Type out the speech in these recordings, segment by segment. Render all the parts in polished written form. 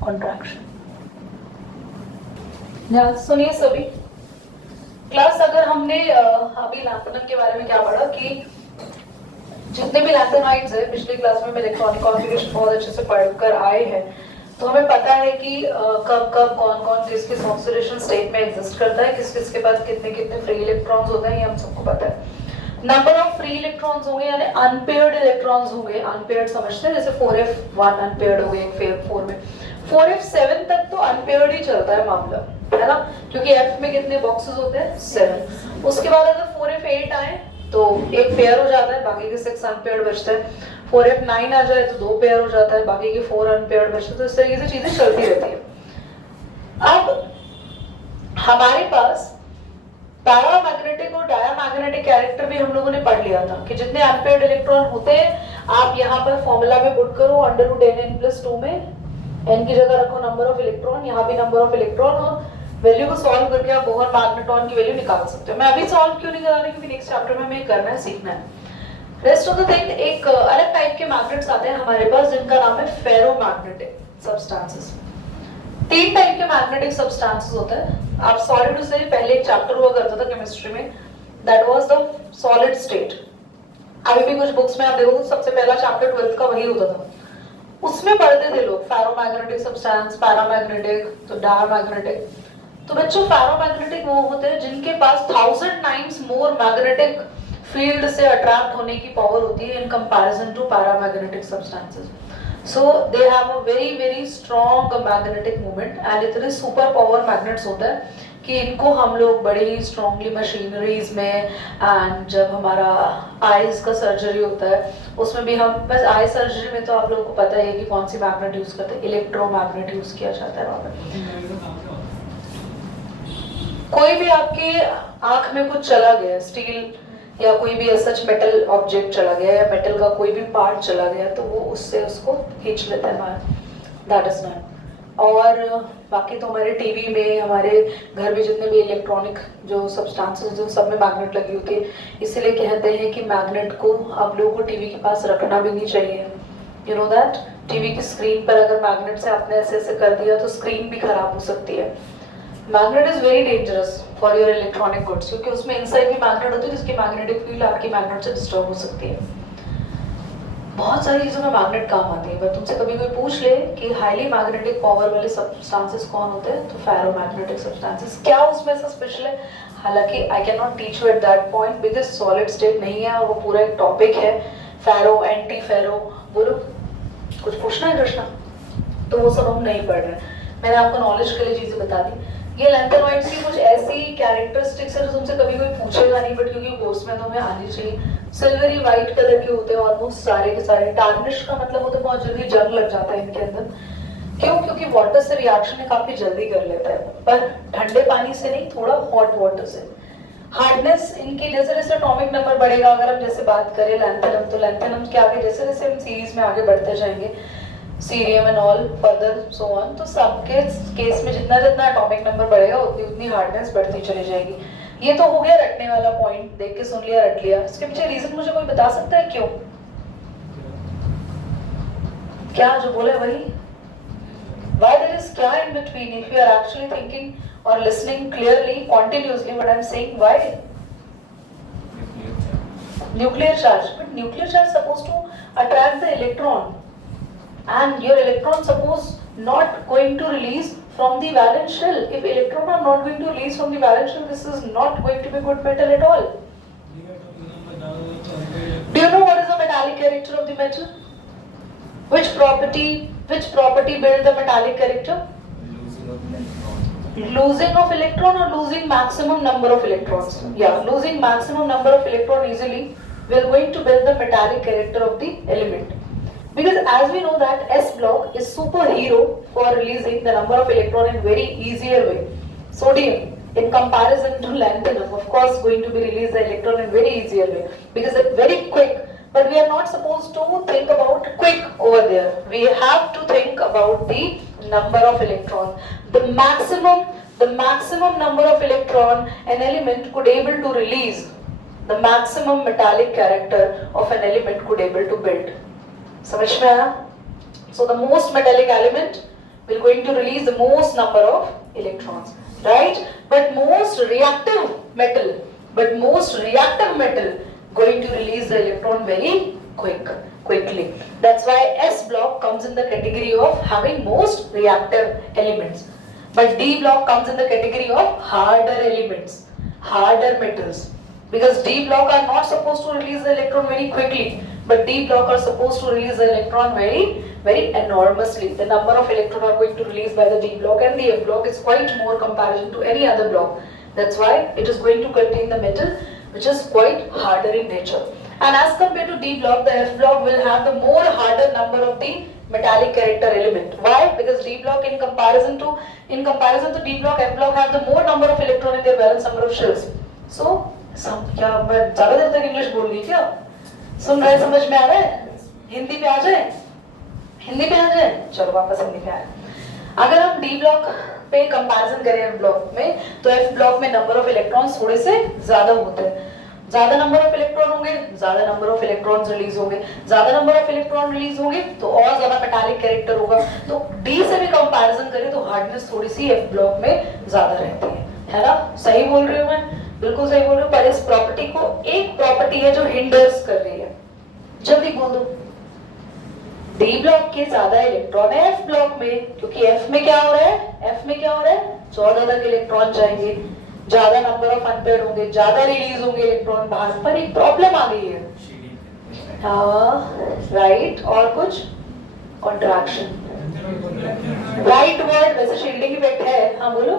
Contraction. सुनिए सभी, class अगर हमने अभी लैंथेनम के बारे में क्या पढ़ा कि जितने भी लैंथेनाइड्स है पिछली क्लास में इलेक्ट्रॉनिक कॉन्फ़िगरेशन बहुत अच्छे से पढ़कर आए हैं, तो हमें पता है कि कब कब कौन कौन किस किस ऑक्सीडेशन स्टेट में एग्जिस्ट करता है, किस किस के पास कितने कितने फ्री इलेक्ट्रॉन्स होते हैं, ये हम सबको पता है। नंबर ऑफ फ्री इलेक्ट्रॉन्स होंगे यानी अनपेयर्ड इलेक्ट्रॉन्स होंगे, अनपेयर्ड समझते हैं जैसे 4f1 अनपेयर्ड हो गए 4 में, 4f7 तक तो अनपेयर्ड ही चलता है मामला, है ना, क्योंकि f में कितने बॉक्सेस होते हैं 7। उसके बाद अगर 4f8 आए तो एक पेयर हो जाता है, बाकी के 6 अनपेयर्ड बचते हैं। 4f9 आ जाए तो 2 पेयर हो जाता है, बाकी के 4 अनपेयर्ड बचते हैं। तो इस तरीके से चीजें चलती रहती है। अब हमारे पास पैरामैग्नेटिक और डायामैग्नेटिक कैरेक्टर भी हम लोगों ने पढ़ लिया था कि जितने अनपेयर्ड इलेक्ट्रॉन होते हैं आप यहाँ पर फॉर्मूला में पुट करो √n+2 में n की जगह रखो नंबर ऑफ इलेक्ट्रॉन, यहाँ भी नंबर ऑफ इलेक्ट्रॉन, और वैल्यू को सॉल्व करके आप बोहर मैग्नेट्रॉन की वैल्यू निकाल सकते हो। मैं अभी सॉल्व क्यों नहीं करा रही, क्योंकि नेक्स्ट चैप्टर में हमें करना है, सीखना है। रेस्ट ऑफ द थिंग, एक अलग टाइप के मैग्नेट्स आते हैं हमारे पास जिनका नाम है फेरोमैग्नेटिक सब्सटेंसेस। 3 टाइप के मैग्नेटिक सब्सटेंसेस होते हैं। आप सॉलिड से पहले एक चैप्टर हुआ करता था केमिस्ट्री में, that was the solid state. अभी भी कुछ बुक्स में आप देखो सबसे पहला चैप्टर 12th का वही होता था, उसमें पढ़ते थे लोग फेरोमैग्नेटिक सब्सटेंस, पैरामैग्नेटिक, तो डायामैग्नेटिक। तो बच्चों फेरोमैग्नेटिक वो होते हैं जिनके पास 1000 टाइम्स मोर मैग्नेटिक फील्ड से अट्रैक्ट होने की पावर होती है in comparison to paramagnetic substances. So they have a very strong magnetic moment and इतने सुपर पावर मैग्नेट्स होते हैं कि इनको हम लोग बड़े ही स्ट्रॉन्गली मशीनरीज में, एंड जब हमारा आईज का सर्जरी होता है उसमें भी हम, बस आई सर्जरी में तो आप लोगों को पता है कि कौन सी मैग्नेट यूज करते हैं, इलेक्ट्रोमैग्नेट यूज किया जाता है वहाँ पे। कोई भी आपके आंख में कुछ चला गया, स्टील या कोई भी सच मेटल ऑब्जेक्ट चला गया या मेटल का कोई भी पार्ट चला गया, तो वो उससे उसको खींच लेता है बाहर, दैट इज मैग्नेट। और बाकी तो हमारे टीवी में, हमारे घर में जितने भी इलेक्ट्रॉनिक जो सब्सटेंसेस जो सब में मैग्नेट लगी होती है, इसीलिए कहते हैं कि मैग्नेट को आप लोगों को टीवी के पास रखना भी नहीं चाहिए। यू नो दैट टीवी की स्क्रीन पर अगर मैग्नेट से आपने ऐसे ऐसे कर दिया तो स्क्रीन भी खराब हो सकती है। Magnet is very dangerous for your electronic goods, क्योंकि उसमें इनसाइड भी मैग्नेट होती है जिसकी मैग्नेटिक फील्ड आपकी मैग्नेट से डिस्टर्ब हो सकती है। बहुत सारी चीजों में मैग्नेट काम आती है, पर तुमसे कभी कोई पूछ ले कि हाईली मैग्नेटिक पावर वाले सब्सटेंसेस कौन होते हैं, तो फेरोमैग्नेटिक सब्सटेंसेस। क्या उसमें से स्पेशल है, हालांकि I can not teach you at that point because solid state नहीं है और वो पूरा एक टॉपिक है, फेरो एंटी फेरो। बोलो कुछ पूछना है कृष्णा? तो वो सब हम नहीं पढ़ रहे, मैंने आपको नॉलेज के लिए चीजें बता दी। ये लैंथेनॉइड्स की कुछ ऐसी कैरेक्टरिस्टिक्स है जो तुमसे कभी कोई पूछेगा नहीं, बट क्योंकि कोर्स में तो हमें आनी चाहिए। सिल्वरी व्हाइट कलर के होते हैं ऑलमोस्ट सारे के सारे। टार्निश का मतलब होता है बहुत जल्दी जंग लग जाता है इनके अंदर। क्यों? क्योंकि वाटर से रिएक्शन काफी जल्दी कर लेता है, पर ठंडे पानी से नहीं, थोड़ा हॉट वाटर से। हार्डनेस इनकी जैसे जैसे एटॉमिक नंबर बढ़ेगा, अगर हम जैसे बात करें लैंथेनम, तो लैंथेनम के आगे जैसे जैसे हम सीरीज में आगे बढ़ते जाएंगे, cerium and all further so on, तो सबके केस में जितना जितना एटॉमिक नंबर बढ़ेगा उतनी उतनी हार्डनेस बढ़ती चली जाएगी। ये तो हो गया रटने वाला पॉइंट, देख के सुन लिया, रट लिया। इसके पीछे रीजन मुझे कोई बता सकता है क्यों? क्या जो बोले वही? Why there is क्या in between? If you are actually thinking or listening clearly, continuously what I am saying, why? Nuclear charge. But nuclear charge is supposed to attract the electron. And your electron suppose not going to release from the valence shell. If electron are not going to release from the valence shell, this is not going to be good metal at all. Do you know what is the metallic character of the metal? Which property build the metallic character? Losing of electron or losing maximum number of electrons? Yeah, losing maximum number of electron easily will going to build the metallic character of the element. Because as we know that S block is superhero for releasing the number of electron in very easier way. Sodium in comparison to lanthanum of course going to be released the electron in very easier way because it's very quick, but we are not supposed to think about quick over there. We have to think about the number of electron. The maximum number of electron an element could able to release, the maximum metallic character of an element could able to build. समझ में आया? So the most metallic element will going to release the most number of electrons, right? But most reactive metal going to release the electron very quickly. That's why S block comes in the category of having most reactive elements. But D block comes in the category of harder elements, harder metals. Because D block are not supposed to release the electron very quickly, but D block are supposed to release the electron very enormously. The number of electrons are going to release by the D block, and the F block is quite more comparison to any other block. That's why it is going to contain the metal which is quite harder in nature. And as compared to D block, the F block will have the more harder number of the metallic character element. Why? Because D block in comparison to D block, F block have the more number of electron in their valence number of shells. So क्या मैं ज़्यादा देर तक English बोल रही क्या? सुन रहे, समझ में आ रहा है? हिंदी पे आ जाए? चलो वापस हिंदी पे आए. अगर हम D ब्लॉक पे कंपैरिजन करें F ब्लॉक में, तो F ब्लॉक में नंबर ऑफ इलेक्ट्रॉन्स थोड़े से ज्यादा होते हैं. ज्यादा नंबर ऑफ इलेक्ट्रॉन होंगे, ज्यादा नंबर ऑफ इलेक्ट्रॉन्स रिलीज होंगे. ज्यादा नंबर ऑफ इलेक्ट्रॉन रिलीज होंगे तो और ज्यादा मेटालिक कैरेक्टर होगा. तो D से भी कंपैरिजन करें तो हार्डनेस थोड़ी सी F ब्लॉक में ज्यादा रहती है ना? सही बोल रही हूँ मैं? बिल्कुल सही बोल रही हूँ. पर इस प्रॉपर्टी को एक प्रॉपर्टी है जो हिंडर्स कर रही है. जल्दी बोल दो. D ब्लॉक के ज्यादा इलेक्ट्रॉन है F ब्लॉक में, क्योंकि F में क्या हो रहा है? 14 तक इलेक्ट्रॉन जाएंगे, ज्यादा नंबर ऑफ अनपेयर्ड होंगे, ज्यादा रिलीज होंगे इलेक्ट्रॉन बाहर. पर एक प्रॉब्लम आ गई है. हाँ राइट. और कुछ कॉन्ट्रैक्शन. राइट वर्ड वैसे शील्डिंग इफेक्ट है. हाँ बोलो.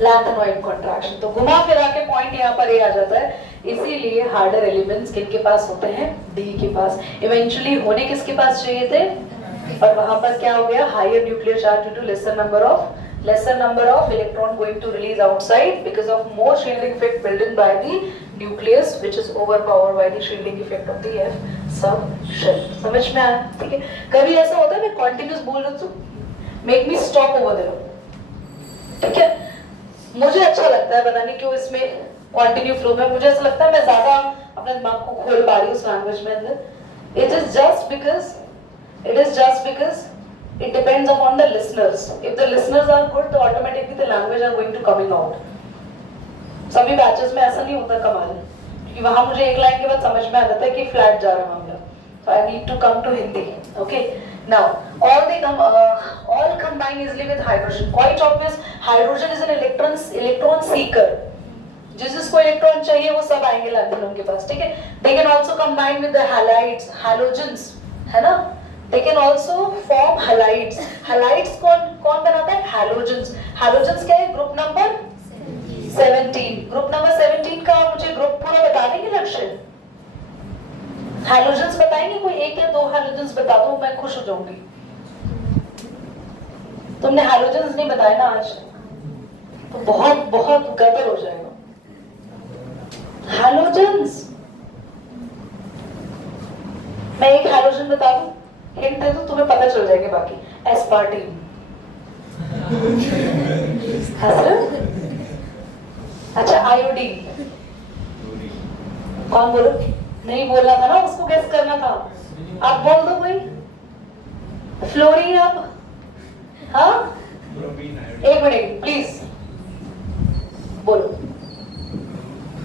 Lanthanoid contraction. तो घुमा फिरा के पॉइंट यहाँ पर ये आ जाता है. इसीलिए हार्डर एलिमेंट्स किनके पास होते हैं? डी के पास. इवेंचुअली होने किसके पास चाहिए थे? और वहां पर क्या हो गया? Higher nuclear charge due to lesser number of electron going to release outside because of more shielding effect built in by the nucleus, which is overpowered by the shielding effect of the F sub shell. समझ में आया? ठीक है. कभी ऐसा होता है मैं कंटिन्यूस बोल रही हूँ, make me stop over there. ठीक है. मुझे अच्छा लगता है, पता नहीं क्यों इसमें कंटिन्यू फ्लो में मुझे ऐसा लगता है मैं ज्यादा अपने दिमाग को खोल पा रही हूँ उस लैंग्वेज में अंदर. It is just because it depends upon the listeners. If the listeners are good, तो automatically the language are going to coming out. सभी बैचेस में ऐसा नहीं होता कमाल, क्योंकि वहाँ मुझे एक लाइन के बाद समझ में आ जाता है कि फ्लैट जा रहा है मामला. So I need to come to Hindi. Okay. Now all combine easily with hydrogen. Quite obvious. Hydrogen is an electron seeker. जिसको इलेक्ट्रॉन चाहिए वो सब आएंगे लैंथेनम के पास. ठीक है. They can also combine with the halides, halogens, है ना? They can also form halides. Halides कौन बनाता है? Halogens. Halogens क्या है? Group number 17. ग्रुप नंबर 17 का मुझे ग्रुप पूरा बता देंगे लक्ष्य? Halogens बताएंगे? कोई एक या दो halogens बता दो, मैं खुश हो जाऊंगी. तुमने halogens नहीं बताया ना आज, तो बहुत गड़बड़ हो जाएगा. Halogens. मैं एक halogen बता दूं, हिंट दे दूं, तुम्हें पता चल जाएंगे बाकी. एस्पार्टीन. अच्छा आयोडीन. कौन बोलो? नहीं बोलना था ना, उसको गेस करना था. आप बोल दो भाई. फ्लोरीन. अब हाँ एक मिनट प्लीज बोलो.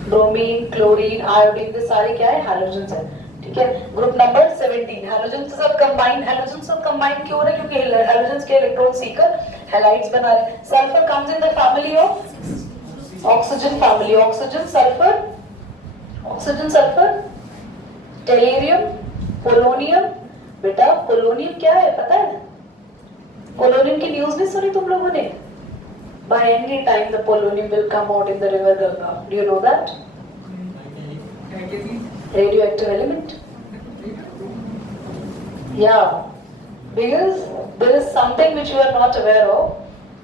ब्रोमीन, क्लोरीन, आयोडीन, ये सारे क्या है? हैलोजेंस है. ठीक है. Group number 17. हैलोजेंस के साथ कंबाइन क्यों हो रहे हैं? क्योंकि हैलोजेंस के इलेक्ट्रॉन सीकर हैलाइड्स बना रहे हैं. Sulphur comes in the family of oxygen family. Oxygen sulphur टेलेरियम, polonium. बेटा पोलोनियम क्या है पता है? पोलोनियम की न्यूज नहीं सुनी तुम लोगों ने? By any time the polonium will come out in the river Ganga. Do you know that? Radioactive element. Yeah, because there is something which you are not aware of.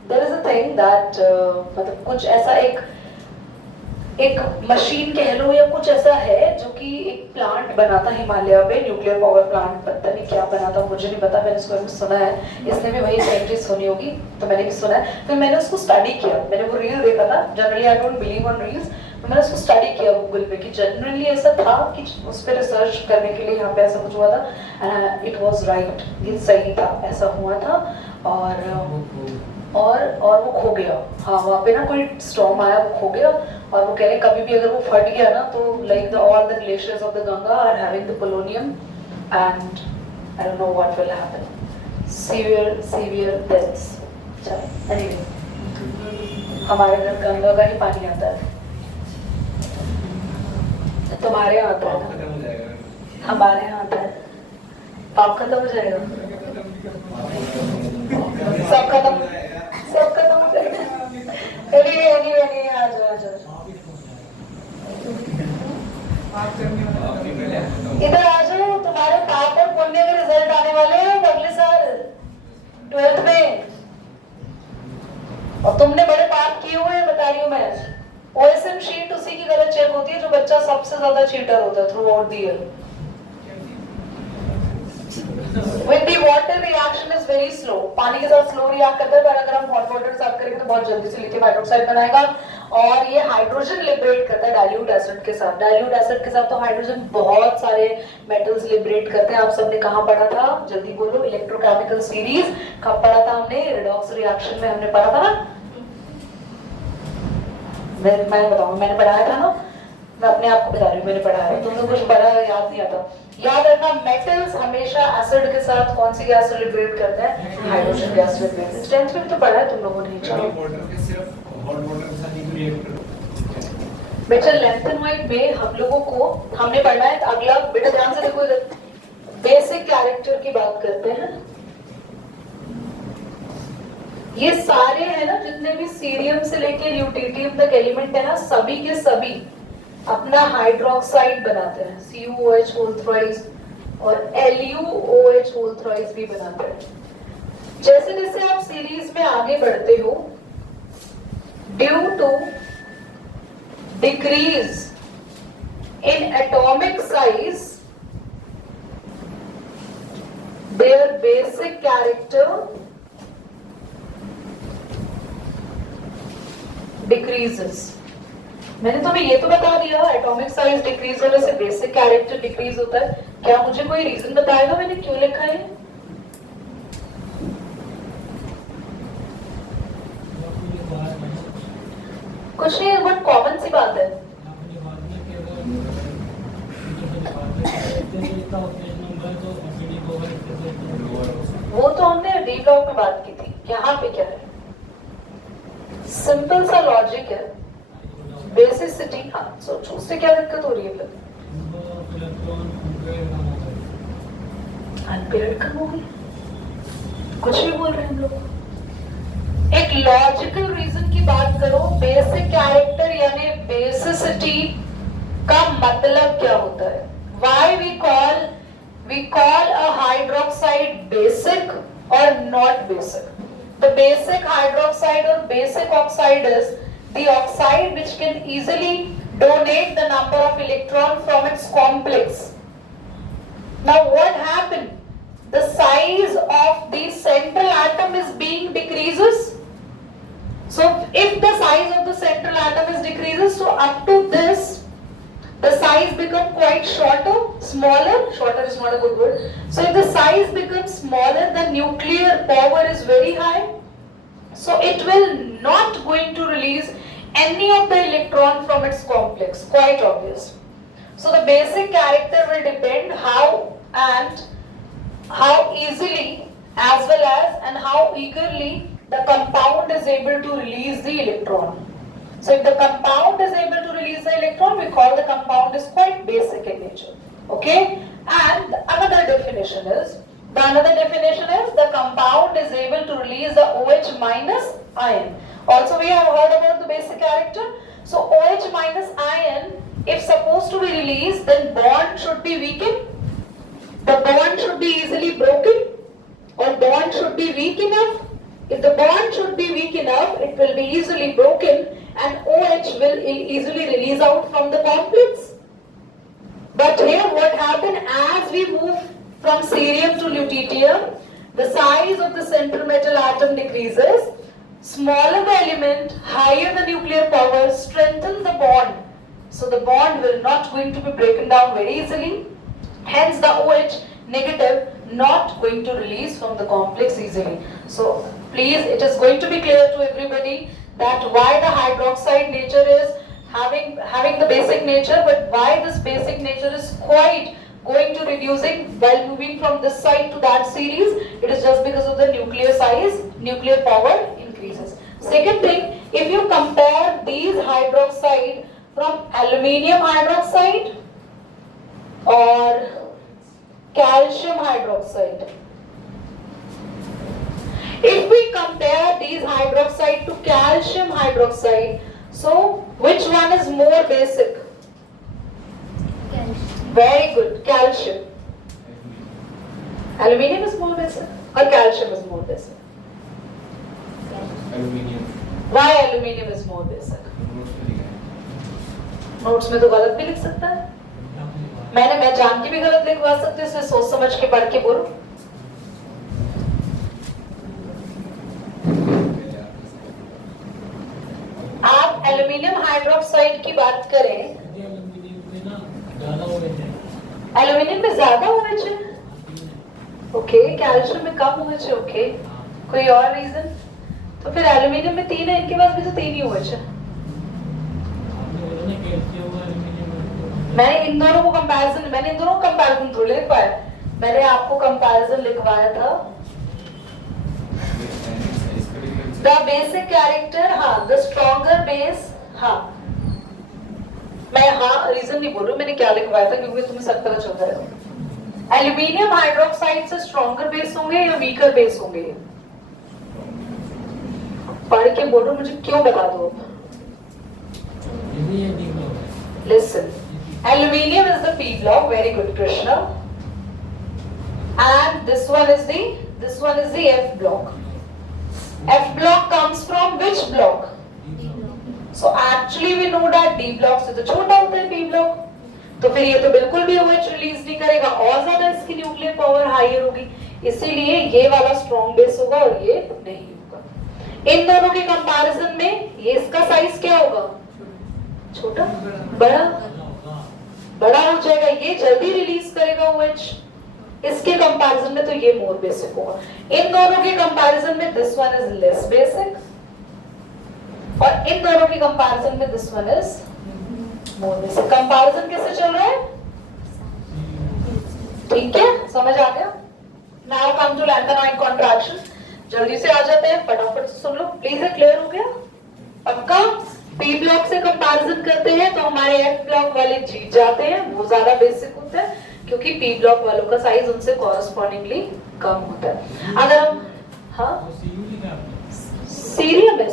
There is a thing that मतलब कुछ ऐसा एक machine कह लो या कुछ ऐसा है जो कि एक प्लांट बनाता है हिमालय पे, न्यूक्लियर पावर प्लांट. पता नहीं क्या बनाता, मुझे नहीं पता. मैंने इसको सुना है, इसने भी वही सेम चीज सुनी होगी, तो मैंने भी सुना है. फिर मैंने उसको स्टडी किया, मैंने वो रील देखा था. Generally I don't believe on reels, तो मैंने उसको स्टडी किया गूगल पे कि जनरली ऐसा था कि उस पर रिसर्च करने के लिए यहाँ पे ऐसा कुछ हुआ था, एंड इट वाज राइट, ये सही था, ऐसा हुआ था। और वो खो गया। हाँ, वहाँ पे ना कोई स्टॉर्म आया, वो खो गया, और वो कह रहे कभी भी अगर वो फट गया ना तो like all the glaciers of the Ganga are having the polonium and I don't know what will happen, severe deaths. Anyway, हमारे घर गंगा का ही पानी आता है, तुम्हारे यहाँ आता है ना, हमारे यहाँ आता है, पाप खत्म हो जाएगा, सब खत्म हो जाएगा। नहीं, आ जाओ इधर आ जाओ, तुम्हारे पाप और पुण्य के रिजल्ट आने वाले हैं अगले साल 12th में, और तुमने बड़े पाप किए हुए हैं, बता रही हूँ मैं। OSM शीट उसी की गलत चेक होती है जो बच्चा सबसे ज्यादा चीटर होता है through out the year. When the water reaction is very slow, पानी के साथ स्लो रिएक्ट करता है, पर अगर हम हॉट वाटर साफ करेंगे तो बहुत जल्दी से लिथियम हाइड्रोक्साइड बनाएगा, और ये हाइड्रोजन लिबरेट करता है डाइल्यूट एसिड के साथ। डाइल्यूट एसिड के साथ तो हाइड्रोजन बहुत सारे मेटल्स लिबरेट करते हैं। आप सबने कहाँ पढ़ा था, जल्दी बोलो, इलेक्ट्रोकेमिकल सीरीज कब पढ़ा था हमने? रिडॉक्स रिएक्शन में हमने पढ़ा था ना, मैं बताऊंगा, मैंने पढ़ाया था ना, मैं अपने आप को बता रही हूँ, मैंने पढ़ा है, तुमने कुछ पढ़ा याद नहीं आता। याद रखना, मेटल्स हमेशा एसिड के साथ कौन सी गैस लिबरेट करते हैं? Hydrogen gas liberate. 10th में तो पढ़ा है तुम लोगों ने। चलो बेटा, लैंथेनॉइड में हम लोगों को हमने पढ़ना है, अगला बेटा ध्यान से देखो, बेसिक कैरेक्टर की बात करते हैं। ये सारे है ना, जितने भी सीरियम से लेके ल्यूटेटियम तक एलिमेंट है ना, सभी के सभी अपना हाइड्रोक्साइड बनाते हैं, CuOH होल थ्राइस, और LuOH होल थ्राइस भी बनाते हैं। जैसे जैसे आप सीरीज में आगे बढ़ते हो, due to decrease in atomic size, their basic character decreases. मैंने तुम्हें ये तो बता दिया, एटॉमिक साइज डिक्रीज होने से बेसिक कैरेक्टर डिक्रीज होता है। क्या मुझे कोई रीजन बताएगा मैंने क्यों लिखा है? कुछ नहीं, बहुत कॉमन सी बात है। वो तो हमने डी ब्लॉक में बात की थी। यहाँ पे क्या है? सिंपल सा लॉजिक है, बेसिसिटी। हाँ, सोचो उससे क्या दिक्कत हो रही है? फिर अनपेयर्ड कम हो गई, कुछ भी बोल रहे हैं हम लोग। एक लॉजिकल रीजन की बात करो। बेसिक कैरेक्टर यानी बेसिसिटी का मतलब क्या होता है? Why we call a hydroxide basic or not basic? The basic hydroxide or basic oxide is the oxide which can easily donate the number of electron from its complex. Now what happened? The size of the central atom is being decreases. So if the size of the central atom is decreases, so up to this the size become quite shorter, smaller. Shorter is not a good word. So if the size becomes smaller, the nuclear power is very high. So it will not going to release any of the electron from its complex. Quite obvious. So the basic character will depend how easily as well as and how eagerly the compound is able to release the electron. So if the compound is able to release the electron, we call the compound is quite basic in nature. Okay? And another definition is the compound is able to release the OH minus ion. Also we have heard about the basic character. So OH minus ion, if supposed to be released, then bond should be weakened. The bond should be easily broken, or bond should be weak enough. If the bond should be weak enough, it will be easily broken and OH will easily release out from the complex. But here what happened, as we move from cerium to lutetium, the size of the central metal atom decreases. Smaller the element, higher the nuclear power, strengthens the bond so the bond will not going to be broken down very easily. Hence the OH negative not going to release from the complex easily. So please, it is going to be clear to everybody that why the hydroxide nature is having the basic nature, but why this basic nature is quite going to reducing while moving from this side to that series. It is just because of the nuclear size, nuclear power increases. Second thing, if you compare these hydroxide from aluminium hydroxide or calcium hydroxide, if we compare these hydroxide to calcium hydroxide, so which one is more basic? Very good, calcium. Aluminium is more basic or calcium is more basic? Aluminium. Why aluminium is more basic? Notes में तो गलत भी लिख सकता है, मैं जान के भी गलत लिखवा सकती हूँ, इसलिए सोच समझ के पढ़ के बोलो। आप एल्यूमिनियम हाइड्रोक्साइड की बात करें, एल्यूमिनियम में ज्यादा OH है, ओके, कैल्शियम में कम OH है, ओके, कोई और रीजन? तो फिर एल्यूमिनियम में 3 है, इनके पास भी तो 3 ही OH है। मैंने इन दोनों को कंपैरिजन थोड़ी लिख पाया, मैंने आपको कंपैरिजन लिखवाया था। द बेसिक कैरेक्टर, हाँ, द स्ट्रॉन्गर बेस, हाँ, मैं रीजन नहीं बोल रही हूँ, मैंने क्या लिखवाया था क्योंकि तुम्हें सब पता चलता है। एल्यूमिनियम हाइड्रोक्साइड से स्ट्रॉन्गर बेस होंगे या वीकर बेस होंगे? पढ़ के बोलो, मुझे क्यों बता दो। Listen, aluminium is the P block, very good Krishna, and this one is the F block. F block comes from which block? So actually we know that D block से तो छोटा होता है P block, तो फिर ये तो बिल्कुल भी OH रिलीज नहीं करेगा और ज्यादा इसकी न्यूक्लियर पावर हायर होगी, इसीलिए ये वाला स्ट्रॉन्ग बेस होगा और ये नहीं होगा। इन दोनों के कंपैरिजन में ये इसका साइज क्या होगा? छोटा, बड़ा हो जाएगा, ये जल्दी रिलीज करेगा OH, इसके कंपैरिजन में तो ये मोर बेसिक होगा। इन दोनों के कंपैरिजन में this one is less basic और इन दोनों के कंपैरिजन में this one is more basic. Comparison कैसे चल रहा है? ठीक है, समझ आ गया? Now come to lanthanoid contraction, जल्दी से आ जाते हैं, फटाफट से सुन लो प्लीज। है क्लियर हो गया? पक्का? P ब्लॉक से कंपैरिजन करते हैं तो हमारे F ब्लॉक वाले जीत जाते हैं, वो ज्यादा बेसिक होते हैं क्योंकि P ब्लॉक वालों का साइज उनसे कॉरस्पॉन्डिंगली कम होता है। अगर हम, हाँ, सीरियम है,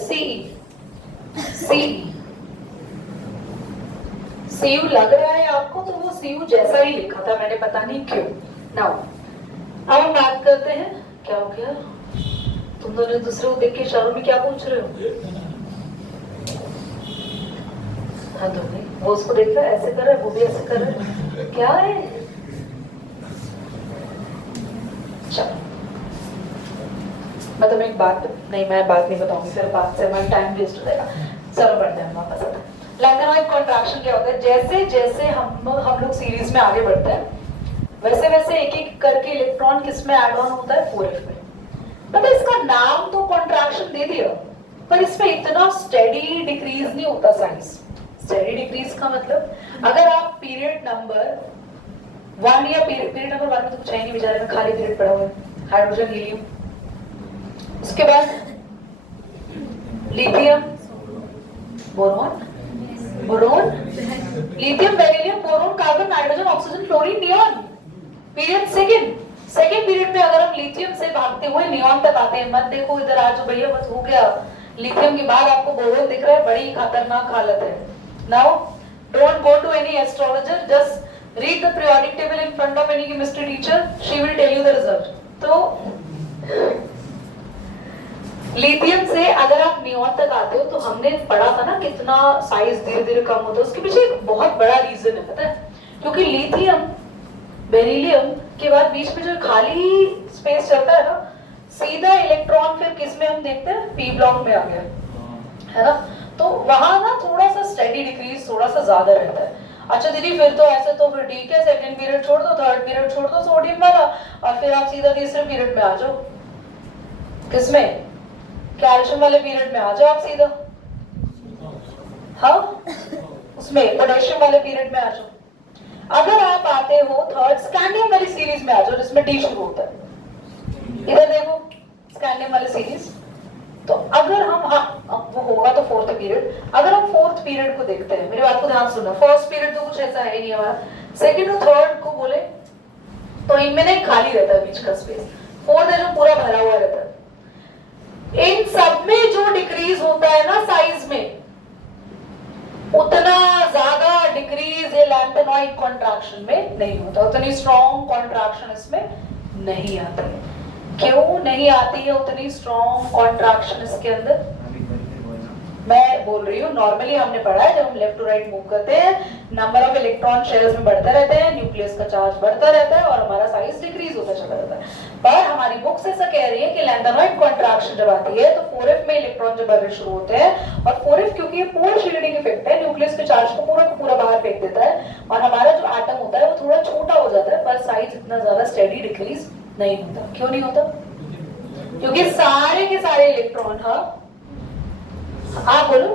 CU लग रहा है आपको, तो वो CU जैसा ही लिखा था मैंने, पता नहीं क्यों। नाउ अब हम बात करते हैं, क्या हो गया? तुम दोनों दूसरे को देख के इशारों में क्या पूछ रहे हो? हाँ, तो नहीं, वो उसको देख रहा है, ऐसे कर रहा है, वो भी ऐसे कर रहा है, क्या है? चलो, मैं तुम्हें एक बात नहीं, मैं बात नहीं बताऊंगी, फिर बात से हमारा टाइम वेस्ट हो जाएगा। चलो बढ़ते हैं वापस। लैंथेनॉइड कॉन्ट्रैक्शन क्या होता है? जैसे जैसे हम लोग सीरीज में आगे बढ़ते हैं, वैसे वैसे एक एक करके इलेक्ट्रॉन किस में ऐड ऑन होता है? 4f में। मतलब इसका नाम तो कॉन्ट्रैक्शन दे दिया, पर इसमें इतना स्टेडी डिक्रीज नहीं होता साइज। स्टेडी डिक्रीज का मतलब, अगर आप पीरियड नंबर 1 या पीरियड नंबर 1 में तो कुछ है नहीं बेचारे में, खाली पीरियड पड़ा हुआ है, हाइड्रोजन हीलियम, उसके बाद lithium boron, lithium beryllium boron carbon nitrogen oxygen fluorine neon. Period second period में अगर हम लिथियम से भागते हुए नियॉन तक आते हैं, मत देखो इधर आज भैया बस हो गया, लिथियम के बाद आपको बोरोन दिख रहा है, बड़ी खतरनाक हालत है। Now don't go to any astrologer, just read the periodic table in front of any chemistry teacher, she will tell you the result। तो लिथियम से अगर आप नियॉन तक आते हो, तो हमने पढ़ा था ना कितना साइज धीरे धीरे कम होता है, उसके पीछे एक बहुत बड़ा रीजन है, पता है? क्योंकि लिथियम बेरिलियम के बाद बीच में जो खाली स्पेस चलता है ना, सीधा इलेक्ट्रॉन फिर किस में हम देखते हैं? P ब्लॉक में आ गया, है ना? तो वहां ना थोड़ा सा स्टेडी डिक्रीज थोड़ा सा ज्यादा रहता है। अच्छा दीदी फिर तो ऐसे तो फिर ठीक है, सेकंड पीरियड छोड़ दो, थर्ड पीरियड छोड़ दो सोडियम वाला, और फिर आप सीधा तीसरे पीरियड में आ जाओ। किसमें? कैल्शियम वाले पीरियड में आ जाओ आप सीधा। हाँ, उसमें पोटेशियम वाले पीरियड में आ जाओ। अगर आप आते हो थर्ड स्कैंडियम वाली सीरीज में आ जाओ जिसमें डी शुरू होता है। इधर देखो स्कैंडियम वाली सीरीज। तो अगर हम, हाँ वो होगा तो फोर्थ पीरियड। अगर हम फोर्थ पीरियड को देखते हैं, मेरी बात को ध्यान सुनना, फर्स्ट पीरियड तो कुछ ऐसा है ही नहीं हमारा, सेकंड और थर्ड को बोले तो इनमें नहीं खाली रहता है बीच का स्पेस, फोर्थ है जो पूरा भरा हुआ रहता है। इन सब में जो डिक्रीज होता है ना साइज में, उतना ज्यादा डिक्रीज ये लैंथेनॉइड कॉन्ट्रैक्शन में नहीं होता, उतनी स्ट्रॉन्ग कॉन्ट्रैक्शन इसमें नहीं आती है। क्यों नहीं आती है उतनी स्ट्रॉन्ग कॉन्ट्रैक्शन इसके अंदर? मैं बोल रही हूँ नॉर्मली हमने पढ़ा है, जब हम लेफ्ट टू राइट मूव करते हैं नंबर ऑफ इलेक्ट्रॉन शेयर्स में बढ़ते रहते हैं, न्यूक्लियस का चार्ज बढ़ता रहता है और हमारा साइज डिक्रीज होता चला जाता है। पर हमारी बुक्स ऐसा कह रही है कि लैंथेनॉइड कॉन्ट्रैक्शन जब आती है तो 4f में इलेक्ट्रॉन जब बढ़ने शुरू होते हैं, और 4f क्योंकि ये पोल शील्डिंग इफेक्ट है, न्यूक्लियस के चार्ज को पूरा बाहर फेंक देता है और हमारा जो एटम होता है वो थोड़ा छोटा हो जाता है, पर साइज इतना ज्यादा स्टेडी डिक्रीज नहीं होता। क्यों नहीं होता? क्योंकि सारे के सारे इलेक्ट्रॉन, हाँ आप बोलो,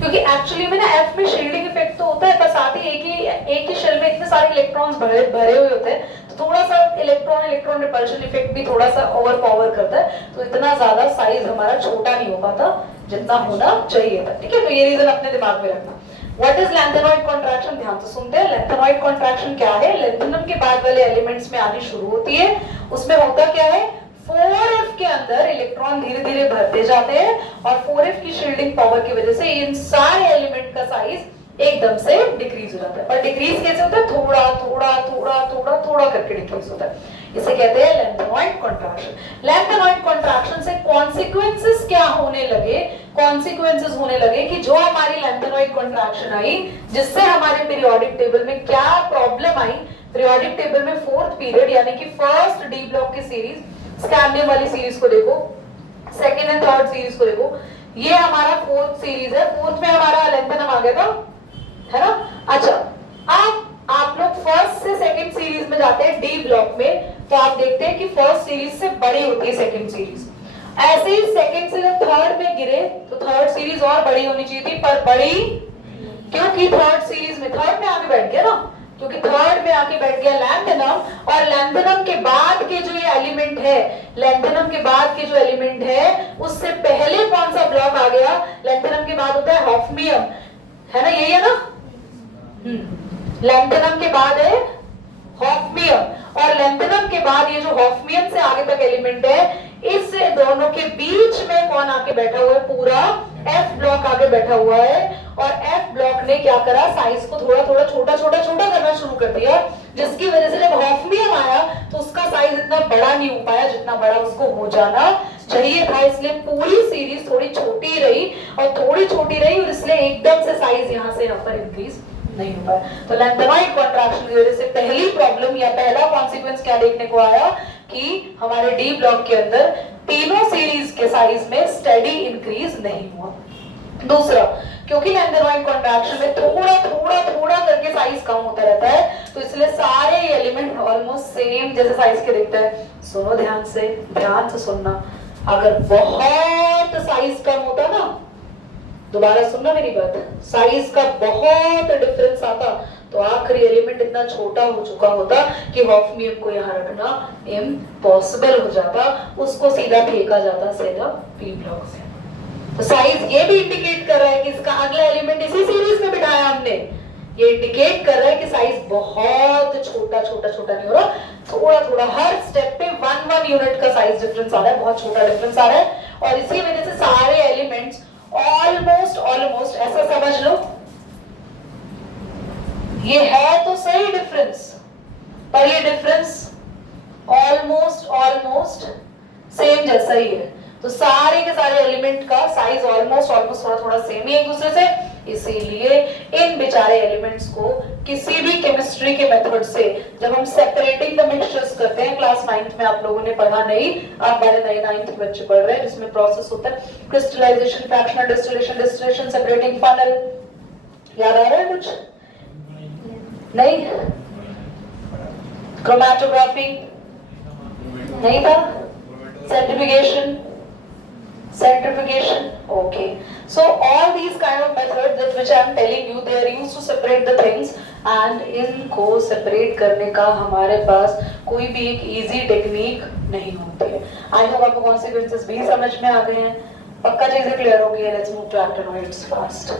क्योंकि एक्चुअली में ना एफ में शील्डिंग इफेक्ट तो होता है, पर साथ ही एक ही शेल में इतने सारे इलेक्ट्रॉन्स भरे हुए होते हैं, तो थोड़ा सा इलेक्ट्रॉन रिपल्शन इफेक्ट भी थोड़ा सा ओवर पावर करता है, तो इतना ज्यादा साइज हमारा छोटा नहीं हो पाता जितना होना चाहिए था। ठीक है, तो ये रीजन अपने दिमाग में रखना। What is lanthanide contraction? ध्यान से सुनते हैं। lanthanide contraction क्या है? lanthanum के बाद वाले एलिमेंट्स में आनी शुरू होती है। उसमें होता क्या है? 4f के अंदर इलेक्ट्रॉन धीरे धीरे भरते जाते हैं और 4f की शील्डिंग पावर की वजह से इन सारे एलिमेंट का साइज एकदम से डिक्रीज हो जाता है। पर डिक्रीज कैसे होता है? थोड़ा थोड़ा थोड़ा थोड़ा थोड़ा करके डिक्रीज होता है। इसे कहते हैं लैंथेनॉइड कॉन्ट्रैक्शन। लैंथेनॉइड कॉन्ट्रैक्शन से कॉन्सिक्वेंसेस क्या होने लगे? कॉन्सिक्वेंसेस होने लगे कि जो हमारी लैंथेनॉइड कॉन्ट्रैक्शन आई, जिससे हमारे पीरियोडिक टेबल में क्या प्रॉब्लम आई? पीरियोडिक टेबल में फोर्थ पीरियड यानी कि फर्स्ट डी ब्लॉक की सीरीज, स्कैंडियम वाली सीरीज को देखो, सेकंड एंड थर्ड सीरीज को देखो, ये हमारा फोर्थ सीरीज है। फोर्थ में हमारा लैंथेनम आ गया था, है ना? अच्छा, अब आप लोग फर्स्ट से सेकंड सीरीज में जाते हैं डी ब्लॉक में, तो आप देखते हैं कि फर्स्ट सीरीज से बड़ी होती है सेकंड सीरीज। ऐसे ही सेकंड से जब थर्ड में गिरे तो थर्ड सीरीज और बड़ी होनी चाहिए थी, पर बड़ी क्योंकि थर्ड सीरीज में, थर्ड में आके बैठ गया ना, क्योंकि थर्ड में आके बैठ गया लैंथेनम, और लैंथेनम के बाद के जो ये एलिमेंट है, लैंथेनम के बाद के जो एलिमेंट है उससे पहले कौन सा ब्लॉक आ गया? लैंथेनम के बाद होता है हॉफमियम, है ना? यही है ना? लैंथेनम के बाद है हॉफमियम, और लैंथेनम के बाद ये जो हॉफमियम से आगे तक एलिमेंट है, इस दोनों के बीच में कौन आके बैठा हुआ है? पूरा एफ ब्लॉक आके बैठा हुआ है। और एफ ब्लॉक ने क्या करा? साइज को थोड़ा थोड़ा छोटा करना शुरू कर दिया, जिसकी वजह से जब हॉफमियम आया तो उसका साइज इतना बड़ा नहीं हो पाया जितना बड़ा उसको हो जाना चाहिए था। इसलिए पूरी सीरीज थोड़ी छोटी रही और इसलिए एकदम से साइज यहाँ से यहाँ पर इंक्रीज नहीं हो पाया। तो लैंथेनॉइड कॉन्ट्रैक्शन की वजह से पहली प्रॉब्लम या पहला कॉन्सिक्वेंस क्या देखने को आया कि हमारे डी ब्लॉक के अंदर तीनों सीरीज के साइज में स्टेडी इंक्रीज नहीं हुआ। दूसरा, क्योंकि लैंथेनॉइड कॉन्ट्रैक्शन में थोड़ा करके साइज कम होता रहता है, तो इसलिए सारे एलिमेंट ऑलमोस्ट सेम जैसे साइज के दिखते हैं। सुनो ध्यान से सुनना, अगर बहुत साइज कम होता ना, दोबारा सुनना मेरी बात, साइज का बहुत डिफरेंस आता तो आखिरी एलिमेंट इतना छोटा हो चुका होता कि हॉफमियम को यहाँ रखना इम्पॉसिबल हो जाता, उसको सीधा फेंका जाता सीधा पी ब्लॉक से। तो साइज ये भी इंडिकेट कर रहा है कि इसका अगला एलिमेंट इसी सीरीज में बिठाया हमने, ये इंडिकेट कर रहा है कि साइज बहुत छोटा नहीं हो रहा, थोड़ा हर स्टेप पे 1 यूनिट का साइज डिफरेंस आ रहा है, बहुत छोटा डिफरेंस आ रहा है। और इसी वजह से सारे एलिमेंट्स ऑलमोस्ट ऐसा समझ लो, ये है तो सही डिफरेंस, पर ये डिफरेंस ऑलमोस्ट सेम जैसा ही है। तो सारे के सारे एलिमेंट का साइज ऑलमोस्ट थोड़ा सेम ही एक दूसरे से, इसीलिए इन बेचारे एलिमेंट्स को किसी भी केमिस्ट्री के मेथड से जब हम सेपरेटिंग द मिक्सचर्स करते हैं, क्लास 9th में आप लोगों ने पढ़ा नहीं, आप हमारे नए 9th बच्चे पढ़ रहे हैं, जिसमें प्रोसेस होता है crystallisation, fractional distillation, distillation, separating funnel. याद आ रहा है कुछ? नहीं? क्रोमैटोग्राफी नहीं था? Centrifugation, centrifugation, okay. So all these kind of methods that which I am telling you, they are used to separate the things, and इनको separate करने का हमारे पास कोई भी एक easy technique नहीं होती है। I hope आपको consequences भी समझ में आ गए हैं, पक्का चीजें clear हो गई है। Let's move to actinoids fast.